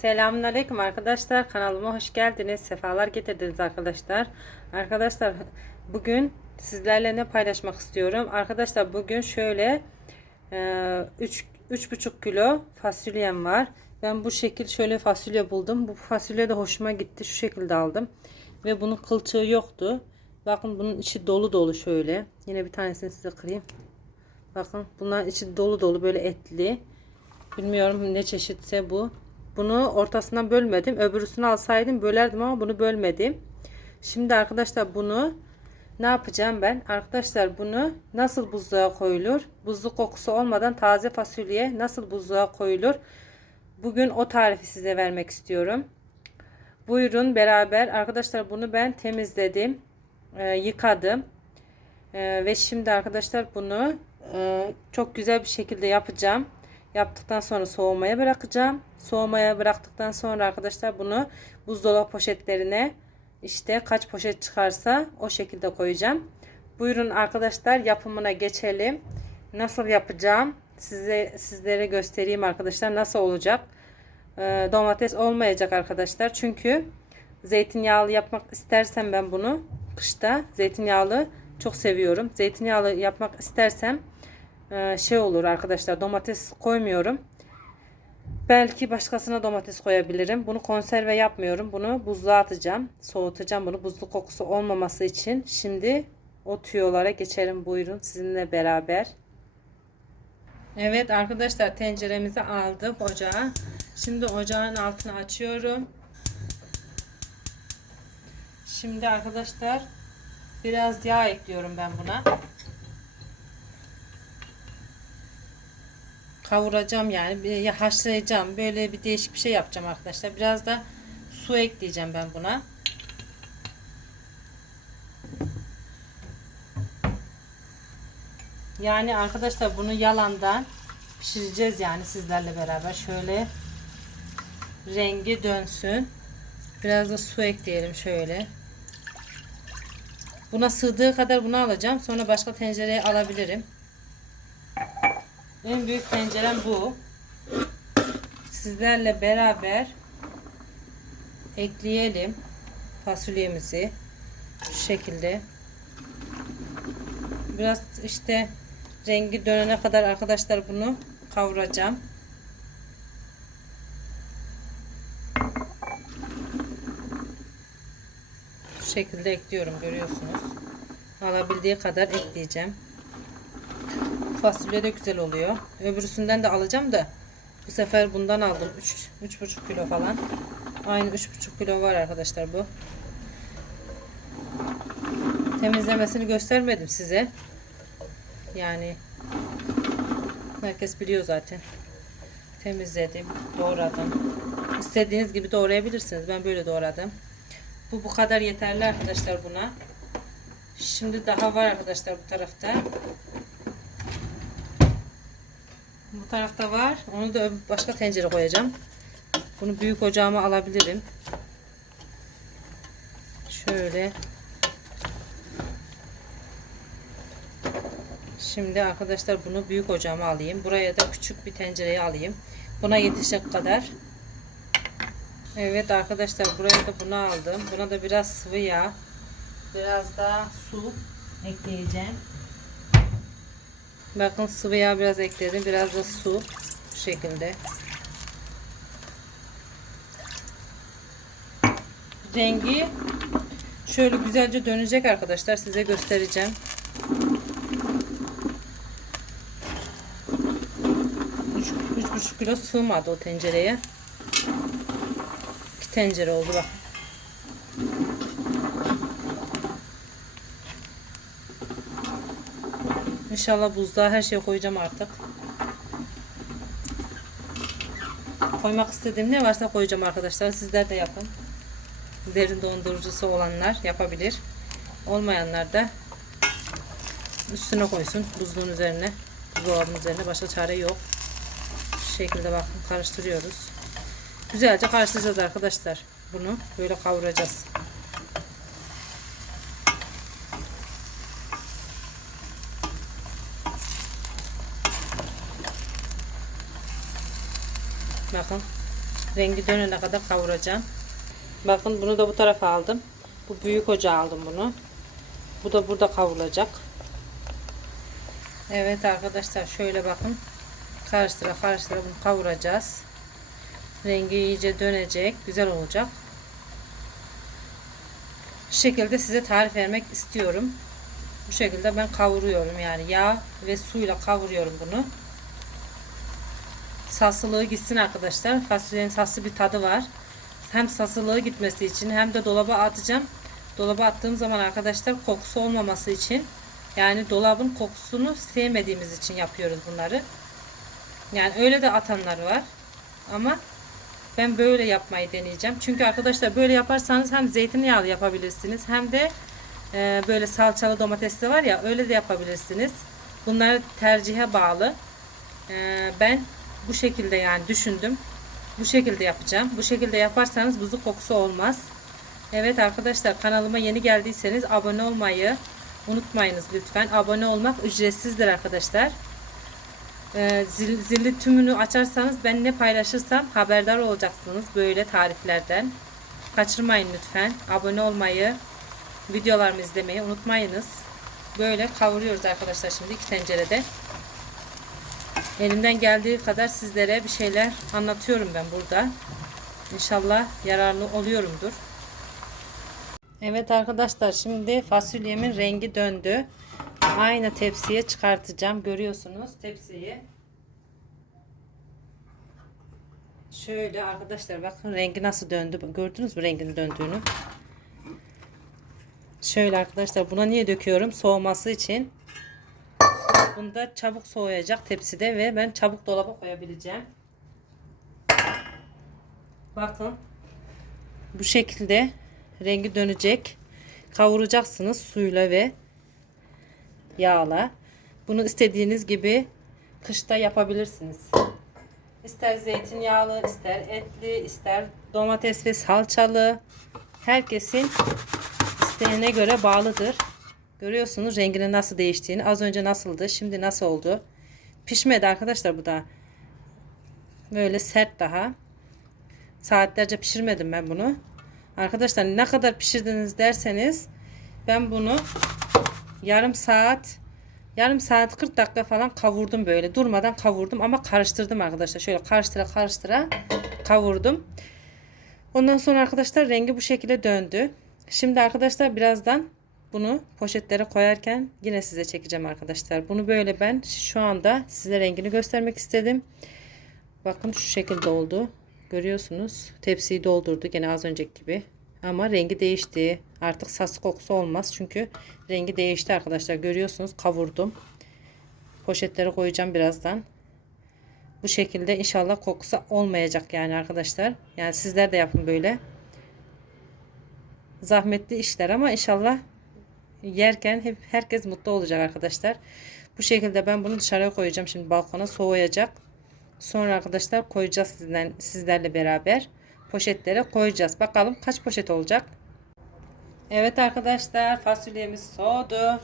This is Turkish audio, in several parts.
Selamünaleyküm arkadaşlar. Kanalıma hoş geldiniz. Sefalar getirdiniz arkadaşlar. Arkadaşlar bugün sizlerle ne paylaşmak istiyorum? Arkadaşlar bugün şöyle 3 3,5 kilo fasulyem var. Ben bu şekil şöyle fasulye buldum. Bu fasulye de hoşuma gitti. Şu şekilde aldım. Ve bunun kılçığı yoktu. Bakın bunun içi dolu dolu şöyle. Yine bir tanesini size kırayım. Bakın bunların içi dolu dolu böyle etli. Bilmiyorum ne çeşitse bu. Bunu ortasından bölmedim. Öbürüsünü alsaydım bölerdim ama bunu bölmedim. Şimdi arkadaşlar bunu ne yapacağım ben? Arkadaşlar bunu nasıl buzluğa koyulur? Buzluk kokusu olmadan taze fasulye nasıl buzluğa koyulur? Bugün o tarifi size vermek istiyorum. Buyurun beraber. Arkadaşlar bunu ben temizledim. e, yıkadım. E, ve şimdi arkadaşlar bunu e, çok güzel bir şekilde yapacağım. Yaptıktan sonra soğumaya bırakacağım. Soğumaya bıraktıktan sonra arkadaşlar bunu buzdolabı poşetlerine işte kaç poşet çıkarsa o şekilde koyacağım. Buyurun arkadaşlar yapımına geçelim. Nasıl yapacağım size sizlere göstereyim arkadaşlar nasıl olacak. Ee, domates olmayacak arkadaşlar. Çünkü zeytinyağlı yapmak istersem ben bunu kışta zeytinyağlı çok seviyorum. Zeytinyağlı yapmak istersem şey olur arkadaşlar domates koymuyorum. Belki başkasına domates koyabilirim. Bunu konserve yapmıyorum. Bunu buzluğa atacağım. Soğutacağım bunu buzlu kokusu olmaması için. Şimdi o tüyolara geçelim buyurun sizinle beraber. Evet arkadaşlar tenceremizi aldık ocağa. Şimdi ocağın altını açıyorum. Şimdi arkadaşlar biraz yağ ekliyorum ben buna. Kavuracağım yani haşlayacağım böyle bir değişik bir şey yapacağım arkadaşlar. Biraz da su ekleyeceğim ben buna. Yani arkadaşlar bunu yalandan pişireceğiz yani sizlerle beraber. Şöyle rengi dönsün. Biraz da su ekleyelim şöyle. Buna sığdığı kadar bunu alacağım. Sonra başka tencereye alabilirim en büyük tencerem bu. Sizlerle beraber ekleyelim fasulyemizi. Şu şekilde. Biraz işte rengi dönene kadar arkadaşlar bunu kavuracağım. Şu şekilde ekliyorum görüyorsunuz. Alabildiği kadar ekleyeceğim. Fasulye de güzel oluyor. Öbürsünden de alacağım da bu sefer bundan aldım. 3 3,5 kilo falan. Aynı 3,5 kilo var arkadaşlar bu. Temizlemesini göstermedim size. Yani herkes biliyor zaten. Temizledim, doğradım. İstediğiniz gibi doğrayabilirsiniz. Ben böyle doğradım. Bu bu kadar yeterli arkadaşlar buna. Şimdi daha var arkadaşlar bu tarafta. Tarafta var. Onu da başka tencere koyacağım. Bunu büyük ocağıma alabilirim. Şöyle. Şimdi arkadaşlar bunu büyük ocağıma alayım. Buraya da küçük bir tencereye alayım. Buna yetişecek kadar. Evet arkadaşlar buraya da bunu aldım. Buna da biraz sıvı yağ. Biraz da su ekleyeceğim. Bakın sıvı yağ biraz ekledim. Biraz da su. Bu şekilde. Rengi şöyle güzelce dönecek arkadaşlar. Size göstereceğim. Üç, buçuk kilo sığmadı o tencereye. İki tencere oldu bak. İnşallah buzluğa her şeyi koyacağım artık. Koymak istediğim ne varsa koyacağım arkadaşlar. Sizler de yapın. Derin dondurucusu olanlar yapabilir. Olmayanlar da üstüne koysun. Buzluğun üzerine. Buzdolabının üzerine. Başka çare yok. Şu şekilde bakın karıştırıyoruz. Güzelce karıştıracağız arkadaşlar. Bunu böyle kavuracağız. Bakın. Rengi dönene kadar kavuracağım. Bakın bunu da bu tarafa aldım. Bu büyük ocağa aldım bunu. Bu da burada kavrulacak. Evet arkadaşlar şöyle bakın. Karıştıra karıştıra bunu kavuracağız. Rengi iyice dönecek. Güzel olacak. Bu şekilde size tarif vermek istiyorum. Bu şekilde ben kavuruyorum yani yağ ve suyla kavuruyorum bunu. Sassılığı gitsin arkadaşlar. Fasulyenin saslı bir tadı var. Hem sasılığı gitmesi için hem de dolaba atacağım. Dolaba attığım zaman arkadaşlar kokusu olmaması için yani dolabın kokusunu sevmediğimiz için yapıyoruz bunları. Yani öyle de atanlar var. Ama ben böyle yapmayı deneyeceğim. Çünkü arkadaşlar böyle yaparsanız hem zeytinyağlı yapabilirsiniz hem de e, böyle salçalı domatesli var ya öyle de yapabilirsiniz. Bunlar tercihe bağlı. E, ben bu şekilde yani düşündüm. Bu şekilde yapacağım. Bu şekilde yaparsanız buzu kokusu olmaz. Evet arkadaşlar kanalıma yeni geldiyseniz abone olmayı unutmayınız lütfen. Abone olmak ücretsizdir arkadaşlar. Ee, zil, zilli tümünü açarsanız ben ne paylaşırsam haberdar olacaksınız böyle tariflerden. Kaçırmayın lütfen. Abone olmayı, videolarımı izlemeyi unutmayınız. Böyle kavuruyoruz arkadaşlar şimdi iki tencerede. Elimden geldiği kadar sizlere bir şeyler anlatıyorum ben burada. İnşallah yararlı oluyorumdur. Evet arkadaşlar şimdi fasulyemin rengi döndü. Aynı tepsiye çıkartacağım. Görüyorsunuz tepsiyi. Şöyle arkadaşlar bakın rengi nasıl döndü. Gördünüz mü rengin döndüğünü? Şöyle arkadaşlar buna niye döküyorum? Soğuması için. Bunda çabuk soğuyacak tepside ve ben çabuk dolaba koyabileceğim. Bakın. Bu şekilde rengi dönecek. Kavuracaksınız suyla ve yağla. Bunu istediğiniz gibi kışta yapabilirsiniz. İster zeytinyağlı, ister etli, ister domates ve salçalı. Herkesin isteğine göre bağlıdır. Görüyorsunuz renginin nasıl değiştiğini. Az önce nasıldı, şimdi nasıl oldu. Pişmedi arkadaşlar bu da. Böyle sert daha. Saatlerce pişirmedim ben bunu. Arkadaşlar ne kadar pişirdiniz derseniz ben bunu yarım saat yarım saat 40 dakika falan kavurdum böyle durmadan kavurdum ama karıştırdım arkadaşlar şöyle karıştıra karıştıra kavurdum ondan sonra arkadaşlar rengi bu şekilde döndü şimdi arkadaşlar birazdan bunu poşetlere koyarken yine size çekeceğim arkadaşlar bunu böyle ben şu anda size rengini göstermek istedim bakın şu şekilde oldu görüyorsunuz tepsiyi doldurdu gene az önceki gibi ama rengi değişti. Artık sas kokusu olmaz. Çünkü rengi değişti arkadaşlar. Görüyorsunuz kavurdum. Poşetlere koyacağım birazdan. Bu şekilde inşallah kokusu olmayacak yani arkadaşlar. Yani sizler de yapın böyle. Zahmetli işler ama inşallah yerken hep herkes mutlu olacak arkadaşlar. Bu şekilde ben bunu dışarıya koyacağım. Şimdi balkona soğuyacak. Sonra arkadaşlar koyacağız sizden, sizlerle beraber poşetlere koyacağız. Bakalım kaç poşet olacak. Evet arkadaşlar fasulyemiz soğudu.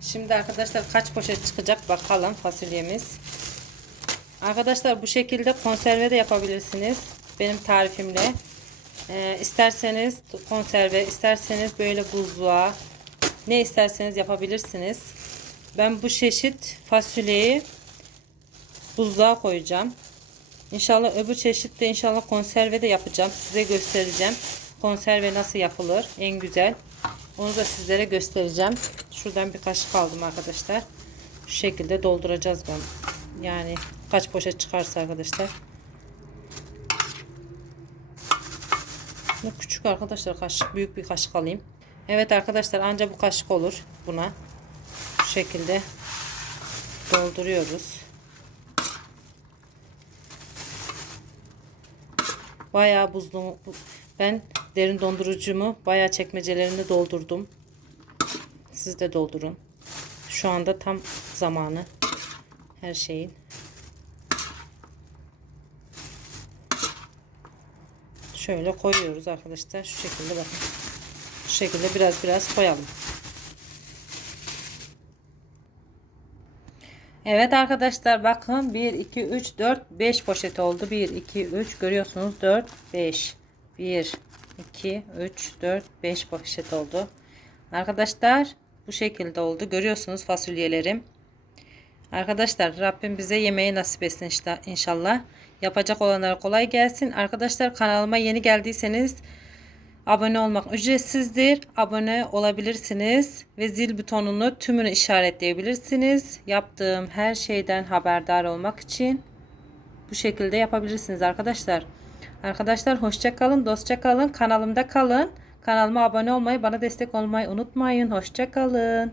Şimdi arkadaşlar kaç poşet çıkacak bakalım fasulyemiz. Arkadaşlar bu şekilde konserve de yapabilirsiniz. Benim tarifimle. Ee, isterseniz konserve isterseniz böyle buzluğa ne isterseniz yapabilirsiniz. Ben bu çeşit fasulyeyi buzluğa koyacağım. İnşallah öbür çeşit de inşallah konserve de yapacağım. Size göstereceğim. Konserve nasıl yapılır en güzel. Onu da sizlere göstereceğim. Şuradan bir kaşık aldım arkadaşlar. Şu şekilde dolduracağız ben. Yani kaç poşet çıkarsa arkadaşlar. Bu küçük arkadaşlar kaşık büyük bir kaşık alayım. Evet arkadaşlar ancak bu kaşık olur buna. Şu şekilde dolduruyoruz. Bayağı buzlu. Ben derin dondurucumu bayağı çekmecelerinde doldurdum. Siz de doldurun. Şu anda tam zamanı. Her şeyin. Şöyle koyuyoruz arkadaşlar. Şu şekilde bakın. Şu şekilde biraz biraz koyalım. Evet arkadaşlar bakın 1 2 3 4 5 poşet oldu. 1 2 3 görüyorsunuz 4 5 1 2 3 4 5 poşet oldu. Arkadaşlar bu şekilde oldu. Görüyorsunuz fasulyelerim. Arkadaşlar Rabbim bize yemeği nasip etsin işte inşallah. Yapacak olanlara kolay gelsin. Arkadaşlar kanalıma yeni geldiyseniz abone olmak ücretsizdir. Abone olabilirsiniz ve zil butonunu tümünü işaretleyebilirsiniz. Yaptığım her şeyden haberdar olmak için bu şekilde yapabilirsiniz arkadaşlar. Arkadaşlar hoşça kalın, dostça kalın, kanalımda kalın. Kanalıma abone olmayı, bana destek olmayı unutmayın. Hoşça kalın.